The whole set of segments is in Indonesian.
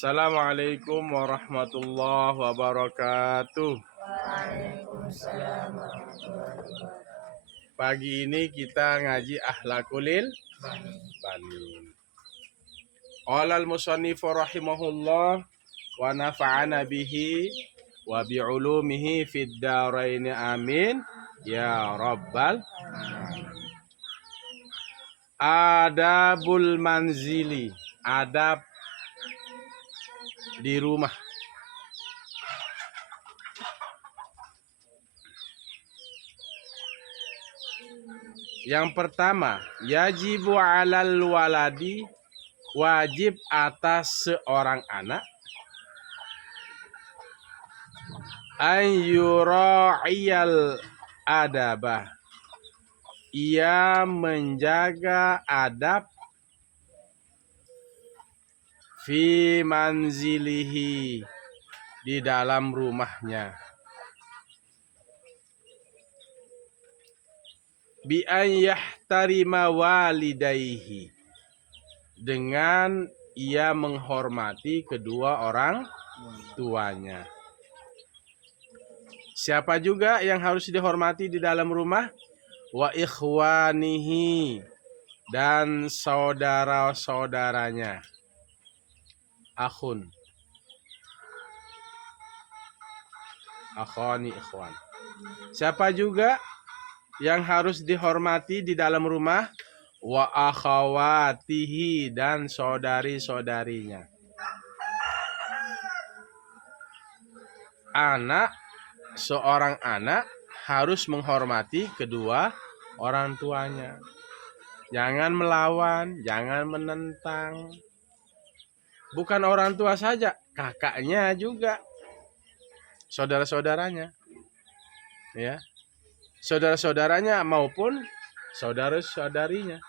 Assalamualaikum warahmatullahi wabarakatuh. Waalaikumsalam warahmatullahi wabarakatuh. Pagi ini kita ngaji Akhlaqul Banin. Qala al-musannifu rahimahullah wa nafa'ana bihi wa bi'ulumihi fid dharain amin ya rabbal. Adabul manzili, adab di rumah. Yang pertama, yajibu 'alal waladi, wajib atas seorang anak, an yura'iyal adabah, ia menjaga adab fi manzilihi, di dalam rumahnya, bi an yahtarima walidayhi, dengan ia menghormati kedua orang tuanya. Siapa juga yang harus dihormati di dalam rumah? Wa ikhwanihi, dan saudara-saudaranya. Akhun, akhwani, ikhwan. Siapa juga yang harus dihormati di dalam rumah? Wa akhawatihi, dan saudari-saudarinya. Seorang anak harus menghormati kedua orang tuanya. Jangan melawan, jangan menentang. Bukan orang tua saja, kakaknya juga, saudara-saudaranya, ya, saudara-saudaranya maupun saudara-saudarinya,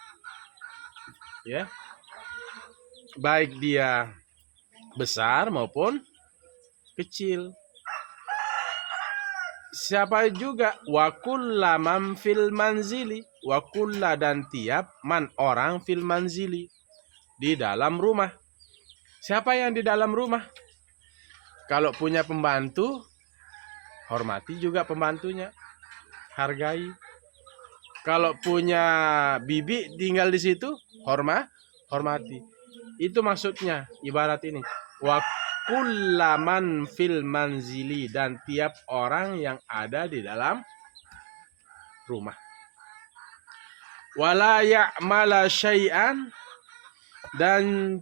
ya, baik dia besar maupun kecil. Siapa juga? Wa kulla man fil manzili, wa kulla, dan tiap man, orang, fil manzili, di dalam rumah. Siapa yang di dalam rumah? Kalau punya pembantu, hormati juga pembantunya, hargai. Kalau punya bibi tinggal di situ, hormati. Itu maksudnya ibarat ini. Wa kullaman fil manzili, dan tiap orang yang ada di dalam rumah. Wala ya'mala syai'an, dan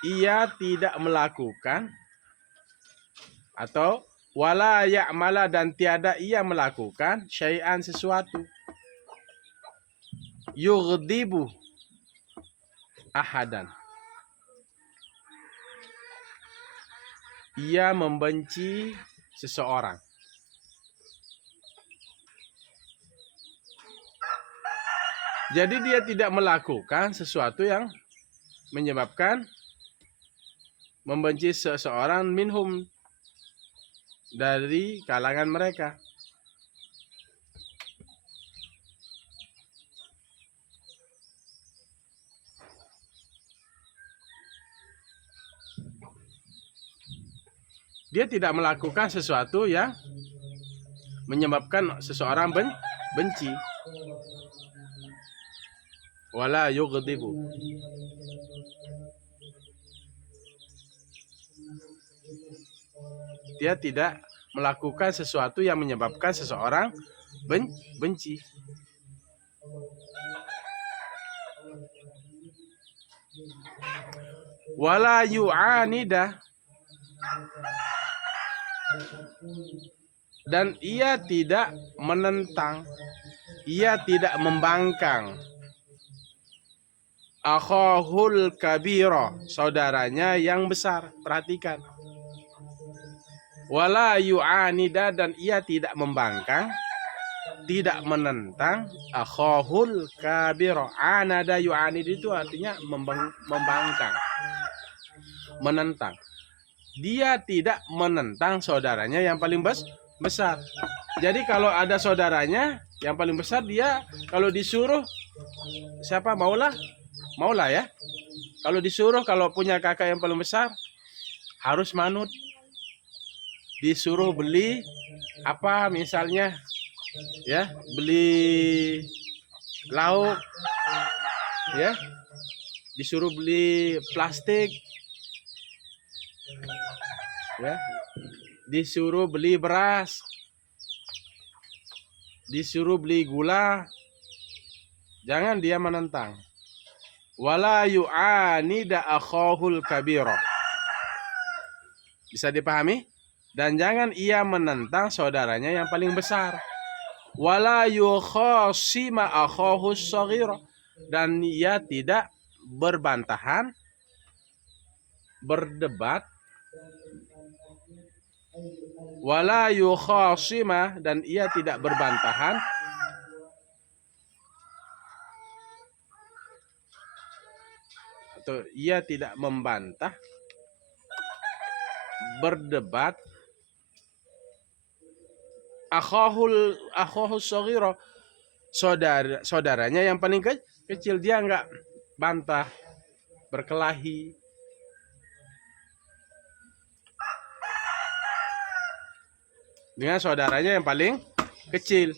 ia tidak melakukan, atau wala ya'mala, dan tiada ia melakukan, syai'an, sesuatu, yughdibu ahadan, ia membenci seseorang. Jadi dia tidak melakukan sesuatu yang menyebabkan membenci seseorang, minhum, dari kalangan mereka. Dia tidak melakukan sesuatu yang menyebabkan seseorang benci. Wala yughdibu, dia tidak melakukan sesuatu yang menyebabkan seseorang benci. Wala yu'anida, dan ia tidak menentang, ia tidak membangkang, akhahul kabira, saudaranya yang besar. Perhatikan, wala yu'anida, dan ia tidak membangkang, tidak menentang, akhahul kabira. Anada yu'anid itu artinya membangkang, menentang. Dia tidak menentang saudaranya yang paling besar. Jadi kalau ada saudaranya yang paling besar, dia kalau disuruh, siapa, Maula ya. Kalau disuruh, kalau punya kakak yang paling besar, harus manut. Disuruh beli apa misalnya, ya, beli lauk, ya, disuruh beli plastik, ya, disuruh beli beras, disuruh beli gula, jangan dia menentang. Wala yu'anida akhahul kabira. Bisa dipahami? Dan jangan ia menentang saudaranya yang paling besar. Wala yukhasima akhahus shaghira. Dan ia tidak berbantahan, berdebat. Wala yukhasima, dan ia tidak berbantahan, atau ia tidak membantah, berdebat, akhahus shaghira, saudaranya yang paling kecil. Dia enggak bantah, berkelahi. Dengan saudaranya yang paling kecil.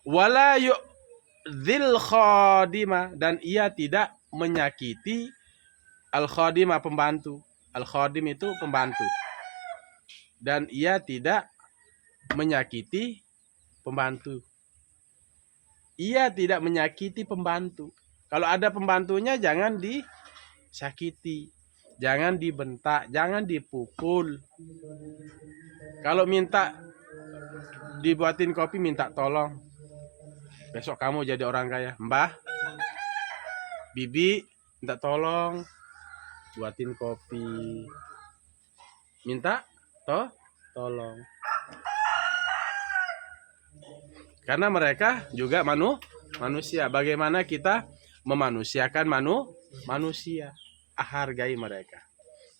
Wala yu'dzil khadimah, dan ia tidak menyakiti al-khadimah, pembantu. Al-khadim itu pembantu. Dan ia tidak menyakiti pembantu. Ia tidak menyakiti pembantu. Kalau ada pembantunya jangan disakiti, jangan dibentak, jangan dipukul. Kalau minta dibuatin kopi, minta tolong, besok kamu jadi orang kaya. Mbah, bibi, minta tolong buatin kopi. Minta tolong. Karena mereka juga manusia. Bagaimana kita memanusiakan manusia? Hargai mereka.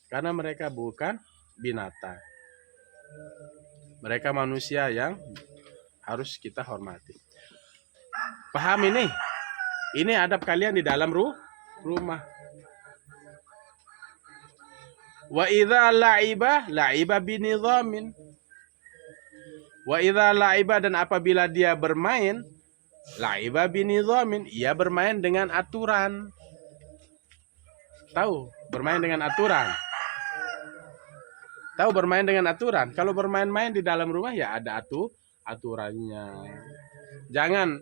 Karena mereka bukan binatang. Mereka manusia yang harus kita hormati. Paham ini? Ini adab kalian di dalam rumah. Wa idza la'iba binidhamin. Wa idza la'iba, dan apabila dia bermain, la'iba binidhamin, ia bermain dengan aturan. Tahu bermain dengan aturan? Tahu bermain dengan aturan? Kalau bermain-main di dalam rumah ya ada aturannya. Jangan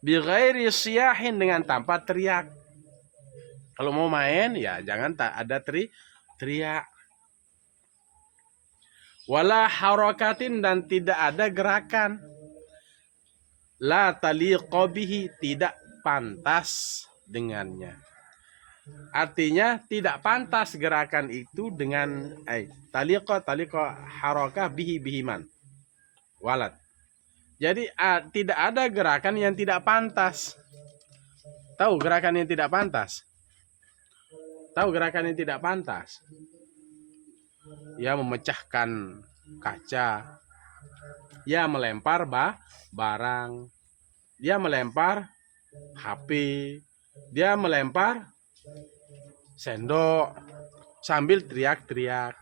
bi ghairi siyahin, dengan tanpa teriak. Kalau mau main ya jangan ada teriak. Wala harakatin, dan tidak ada gerakan. La taliqa bihi, tidak pantas dengannya. Artinya tidak pantas gerakan itu dengan taliqa harakah bihiman walad. Jadi tidak ada gerakan yang tidak pantas. Tahu gerakan yang tidak pantas? Tahu gerakan yang tidak pantas? Ya, memecahkan kaca, ya melempar barang, dia melempar HP, dia melempar sendok sambil teriak-teriak.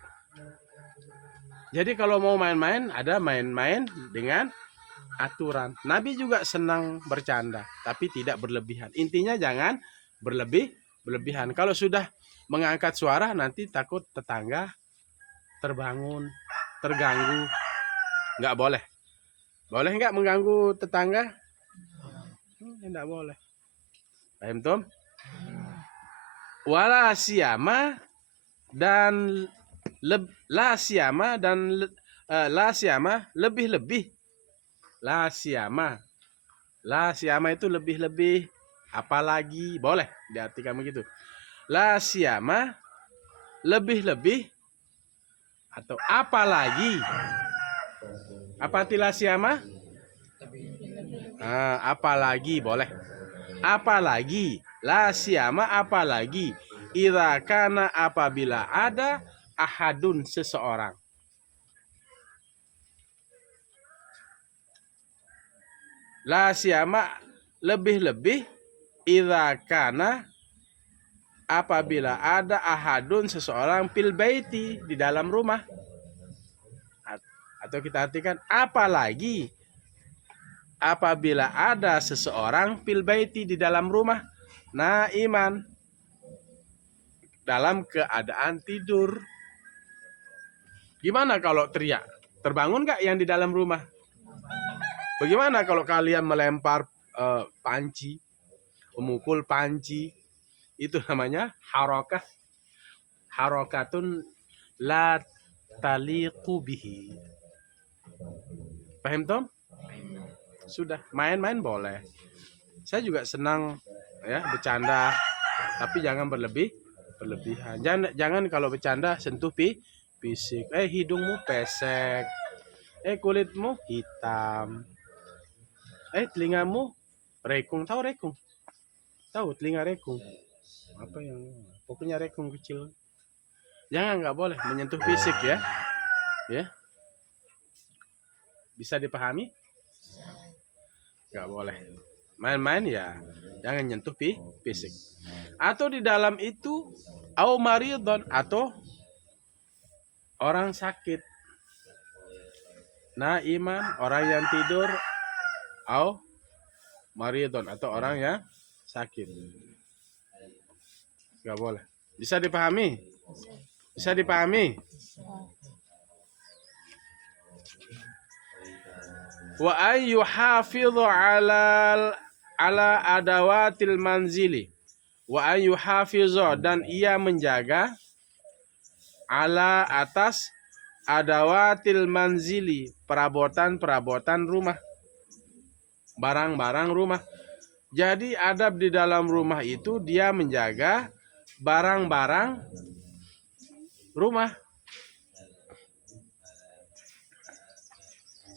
Jadi kalau mau main-main, ada main-main dengan aturan. Nabi juga senang bercanda, tapi tidak berlebihan. Intinya jangan berlebihan. Kalau sudah mengangkat suara, nanti takut tetangga terbangun, terganggu. Nggak boleh. Boleh nggak mengganggu tetangga? Nggak boleh. Paham, Tom? Wala siyama, dan la siyama, dan la siyama, lebih-lebih. La siyama itu lebih-lebih, apalagi, boleh diartikan begitu. La siyama, lebih-lebih, atau apalagi. Apa arti la siyama? Apalagi, boleh. Apalagi, la siyama, apalagi, idza kana, apabila ada, ahadun, seseorang. La siyama, lebih-lebih, idza kana, apabila ada ahadun seseorang fil baiti di dalam rumah. Atau kita artikan apalagi apabila ada seseorang fil baiti di dalam rumah naiman dalam keadaan tidur. Gimana kalau teriak? Terbangun nggak yang di dalam rumah? Bagaimana kalau kalian melempar panci, memukul panci? Itu namanya harokatun la taliqu bihi. Paham Tom? Sudah, main-main boleh. Saya juga senang ya bercanda, tapi jangan berlebihan. Jangan kalau bercanda sentuh fisik. Hidungmu pesek. Kulitmu hitam. Telingamu rekung. Tahu rekung? Tahu telinga rekung? Apa yang pokoknya rekung kecil. Jangan, nggak boleh menyentuh fisik ya. Ya. Bisa dipahami? Nggak boleh. Main-main ya, jangan nyentuh fisik. Atau di dalam itu au maridon, atau orang sakit. Naiman, orang yang tidur, au maridon, atau orang yang sakit. Nggak boleh. Bisa dipahami? Bisa dipahami? Wa an yuhafidhu ala adawatil manzili. Wa an yuhafidhu, dan ia menjaga ala atas adawatil manzili, perabotan-perabotan rumah, barang-barang rumah. Jadi adab di dalam rumah itu dia menjaga barang-barang rumah.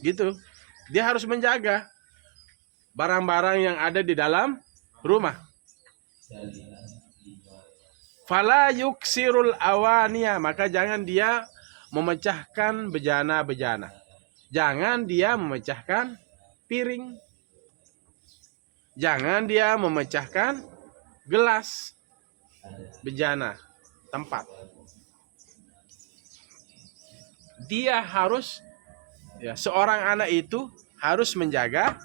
Gitu. Dia harus menjaga barang-barang yang ada di dalam rumah. Fala yuksirul awaniya, maka jangan dia memecahkan bejana-bejana. Jangan dia memecahkan piring. Jangan dia memecahkan gelas, bejana, tempat. Dia harus, seorang anak itu harus menjaga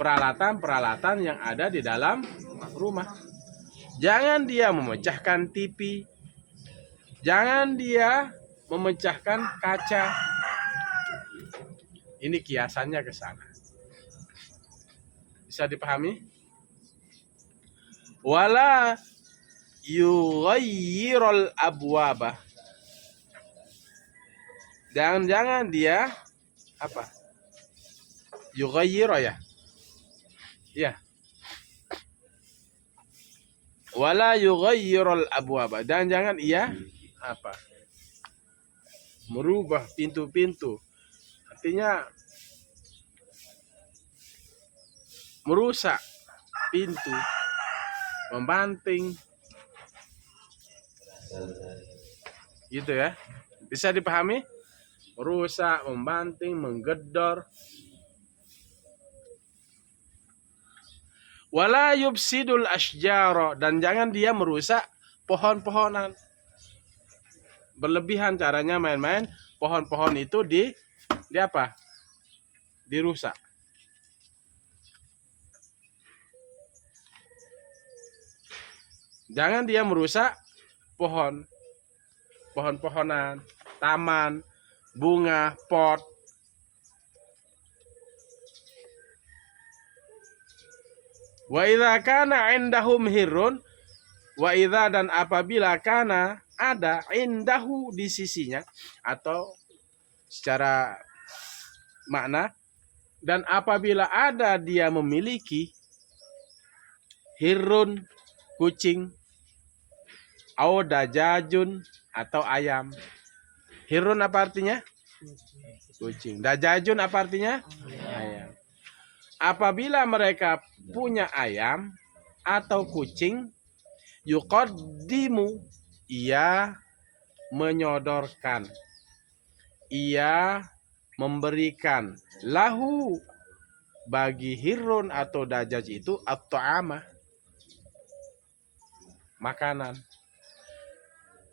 peralatan-peralatan yang ada di dalam rumah. Jangan dia memecahkan TV. Jangan dia memecahkan kaca. Ini kiasannya ke sana. Bisa dipahami? Wala yughayyirul abwaba. Jangan dia apa? Yughayyiro ya. Ya. Wala yughayyirul abwaba, dan jangan ia apa? Merubah pintu-pintu. Artinya merusak pintu, membanting. Gitu ya. Bisa dipahami? Merusak, membanting, menggedor. Wala yubsidul asjaro, dan jangan dia merusak pohon-pohonan. Berlebihan caranya main-main, pohon-pohon itu di apa? Dirusak. Jangan dia merusak pohon-pohonan, taman, bunga, pot. Wa idza kana indahum hirrun, wa idza, dan apabila kana ada indahu di sisinya, atau secara makna, dan apabila ada dia memiliki hirrun, kucing, au dajajun, atau ayam. Hirrun apa artinya? Kucing. Dajajun apa artinya? Ayam. Apabila mereka punya ayam atau kucing, yuqaddimu, ia menyodorkan, ia memberikan, lahu, bagi hirrun atau dajaj itu at-ta'ama, makanan.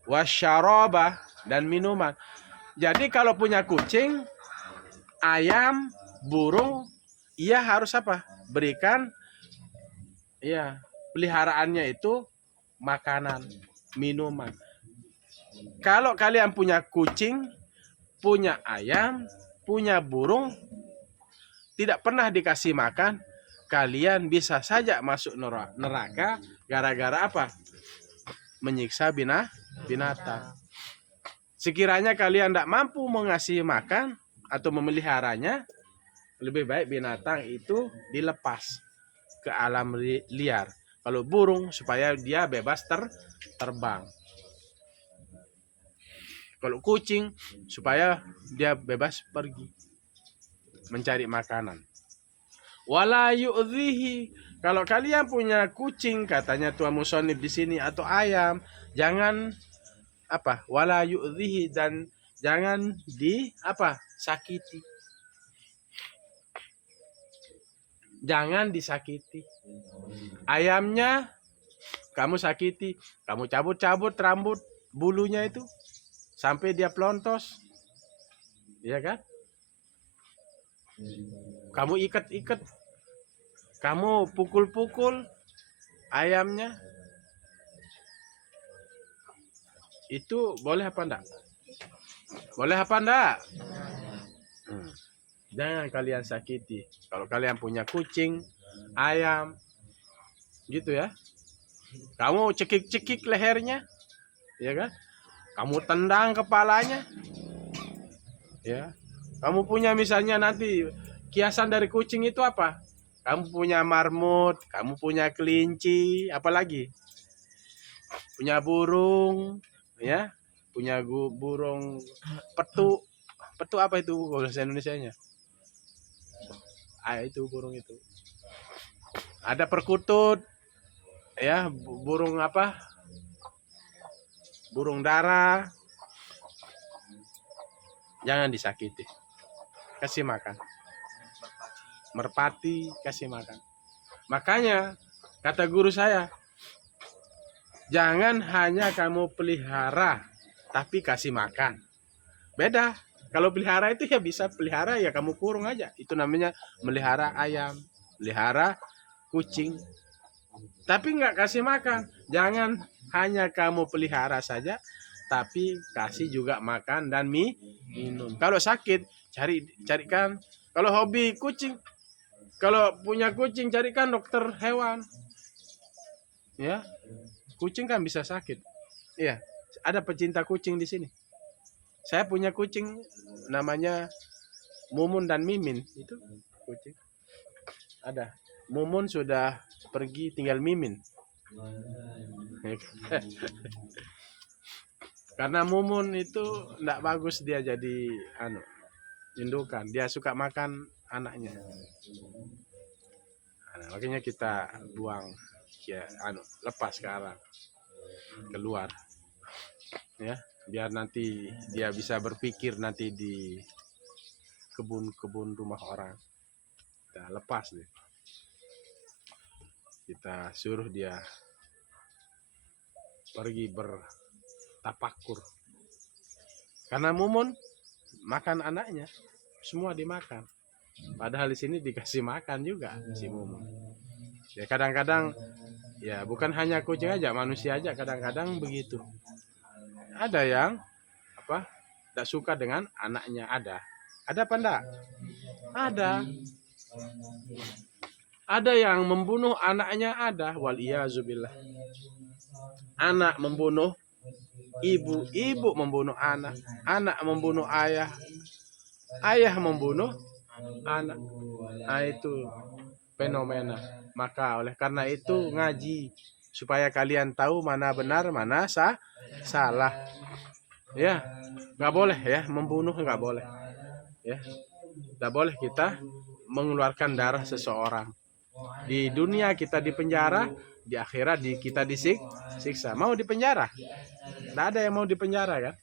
wasyaraba, dan minuman. Jadi kalau punya kucing, ayam, burung, ia harus apa? Berikan, ya, peliharaannya itu makanan, minuman. Kalau kalian punya kucing, punya ayam, punya burung, tidak pernah dikasih makan, kalian bisa saja masuk neraka gara-gara apa? Menyiksa binatang. Sekiranya kalian tidak mampu mengasih makan atau memeliharanya, lebih baik binatang itu dilepas ke alam liar. Kalau burung supaya dia bebas terbang. Kalau kucing supaya dia bebas pergi mencari makanan. Wala yu'dhihi. Kalau kalian punya kucing, katanya Tuan Musonib di sini, atau ayam, jangan apa? Wala yu'dhihi, dan jangan sakiti. Jangan disakiti. Ayamnya kamu sakiti, kamu cabut-cabut rambut bulunya itu sampai dia pelontos. Iya kan? Kamu ikat-ikat, kamu pukul-pukul ayamnya. Itu boleh apa enggak? Boleh apa enggak? Jangan kalian sakiti. Kalau kalian punya kucing, ayam, gitu ya. Kamu cekik-cekik lehernya, ya kan? Kamu tendang kepalanya, ya. Kamu punya misalnya nanti kiasan dari kucing itu apa? Kamu punya marmut, kamu punya kelinci, apalagi? Punya burung, ya. Punya burung petu. Petu apa itu bahasa Indonesianya? Itu burung itu. Ada perkutut, ya, burung apa? Burung dara. Jangan disakiti. Kasih makan. Merpati, kasih makan. Makanya kata guru saya, jangan hanya kamu pelihara tapi kasih makan. Beda. Kalau pelihara itu ya bisa pelihara, ya kamu kurung aja. Itu namanya melihara ayam, melihara kucing. Tapi nggak kasih makan. Jangan hanya kamu pelihara saja, tapi kasih juga makan dan minum. Kalau sakit, carikan. Kalau hobi kucing, kalau punya kucing, carikan dokter hewan. Ya, kucing kan bisa sakit. Iya, ada pecinta kucing di sini. Saya punya kucing namanya Mumun dan Mimin. Itu kucing. Ada. Mumun sudah pergi, tinggal Mimin. Karena Mumun itu enggak bagus dia jadi indukan. Dia suka makan anaknya. Makanya kita buang, ya, lepas sekarang keluar, ya, biar nanti dia bisa berpikir nanti di kebun-kebun rumah orang. Kita lepas deh. Kita suruh dia pergi bertapakur. Karena Mumun makan anaknya, semua dimakan. Padahal di sini dikasih makan juga si Mumun. Ya kadang-kadang, ya bukan hanya kucing aja, manusia aja kadang-kadang begitu. Ada yang tidak suka dengan anaknya, ada apa enggak? Ada yang membunuh anaknya, ada. Waliyazubillah. Anak membunuh ibu, ibu membunuh anak, anak membunuh ayah, ayah membunuh anak. Itu fenomena. Maka oleh karena itu ngaji supaya kalian tahu mana benar, mana salah. Ya, nggak boleh ya membunuh, nggak boleh. Ya, nggak boleh kita mengeluarkan darah seseorang. Di dunia kita dipenjara, di akhirat kita disiksa. Mau dipenjara? Nggak ada yang mau dipenjara kan?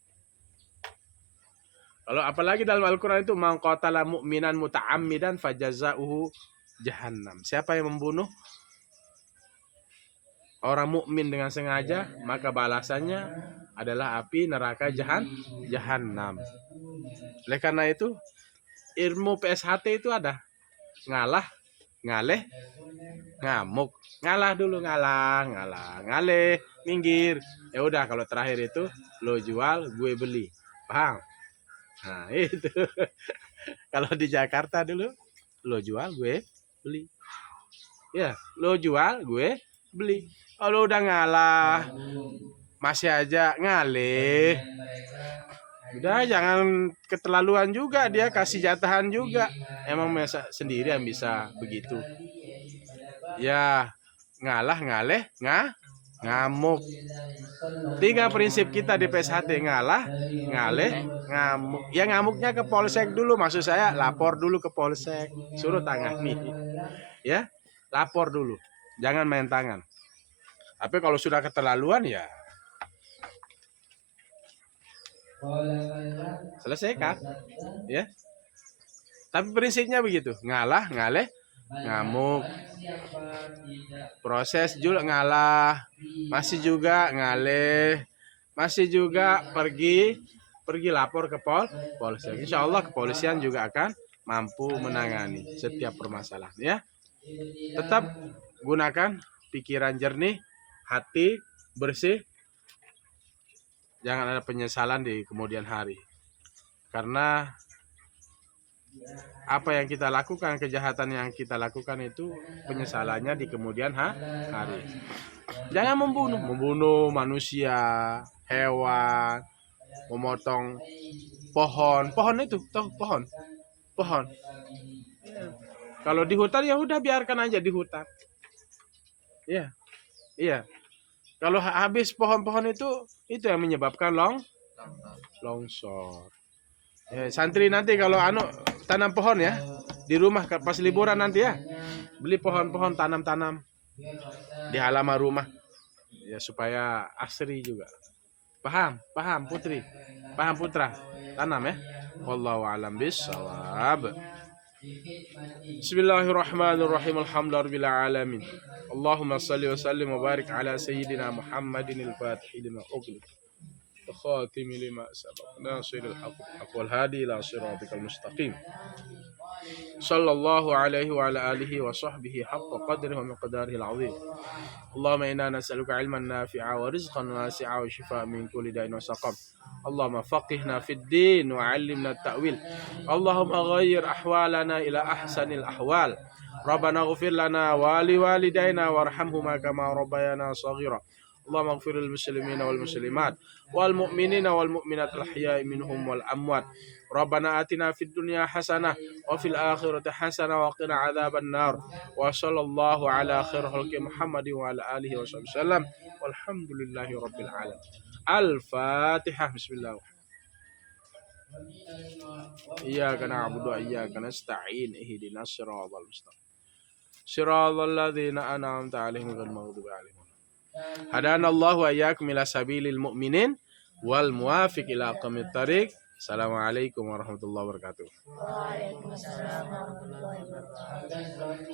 Kalau apalagi dalam Al-Quran itu, man qatala mu'minan muta'ammidan fajaza'uhu jahannam. Siapa yang membunuh orang mukmin dengan sengaja, maka balasannya adalah api neraka jahanam. Oleh karena itu ilmu PSHT itu ada ngalah, ngaleh, ngamuk. Ngalah dulu, ngalah, ngaleh, minggir. Ya udah, kalau terakhir itu lo jual, gue beli. Paham? Nah, itu. Kalau di Jakarta dulu lo jual, gue beli. Ya, lo jual, gue beli. Kalau udah ngalah, masih aja ngaleh. Udah, jangan keterlaluan juga, dia kasih jatahan juga. Emang masa sendiri yang bisa begitu. Ya, ngalah, ngaleh, ngamuk. 3 prinsip kita di PSHT: ngalah, ngaleh, ngamuk. Ya ngamuknya ke polsek dulu, maksud saya lapor dulu ke polsek, suruh tangani. Ya, lapor dulu, jangan main tangan. Tapi kalau sudah keterlaluan ya selesaikan, ya. Tapi prinsipnya begitu, ngalah, ngaleh, ngamuk. Proses juga ngalah, masih juga ngaleh, masih juga pergi lapor ke polsek. Insya Allah kepolisian juga akan mampu menangani setiap permasalahan, ya. Tetap gunakan pikiran jernih, hati bersih. Jangan ada penyesalan di kemudian hari. Karena apa yang kita lakukan, kejahatan yang kita lakukan itu penyesalannya di kemudian hari. Jangan membunuh manusia, hewan, memotong pohon itu, toh pohon. Kalau di hutan ya udah, biarkan aja di hutan. Iya. Kalau habis pohon-pohon itu yang menyebabkan longsor. Santri nanti kalau tanam pohon ya di rumah pas liburan nanti ya, beli pohon-pohon, tanam di halaman rumah ya, supaya asri juga. Paham putri, paham putra, tanam ya. Wallahu a'lam bishawab. Bismillahirrahmanirrahim. Alhamdulillahirabbil alamin. Allahumma salli wa sallim wa barik ala sayyidina Muhammadin al-Fatih lima ughliq وخاتم لما سبق ناصر الحق والهادي إلى صراطك المستقيم صلى الله عليه وعلى آله وصحبه حق قدره ومقداره العظيم اللهم إنا نسألك علما نافعا ورزقا واسعا وشفاء من كل داء وسقم اللهم فقهنا في الدين وعلمنا التأويل اللهم غير أحوالنا إلى أحسن الأحوال ربنا اغفر لنا ولوالدينا وارحمهما كما ربيانا صغيرا اللهم اغفر للمسلمين والمسلمات والمؤمنين والمؤمنات الأحياء منهم والأموات ربنا آتنا في الدنيا حسنة وفي الآخرة حسنة وقنا عذاب النار وصلى الله على خير خلق محمد وعلى آله وصحبه وسلم والحمد لله رب العالمين. الفاتحة. بسم الله. إياك نعبد وإياك نستعين اهدنا الصراط المستقيم صراط الذين أنعمت عليهم غير المغضوب عليهم. Hadana Allahu wa iyyakum ila sabilil mu'minin wal muwafiq ila aqwamit thariq. Assalamualaikum warahmatullahi wabarakatuh. Waalaikumsalam warahmatullahi wabarakatuh.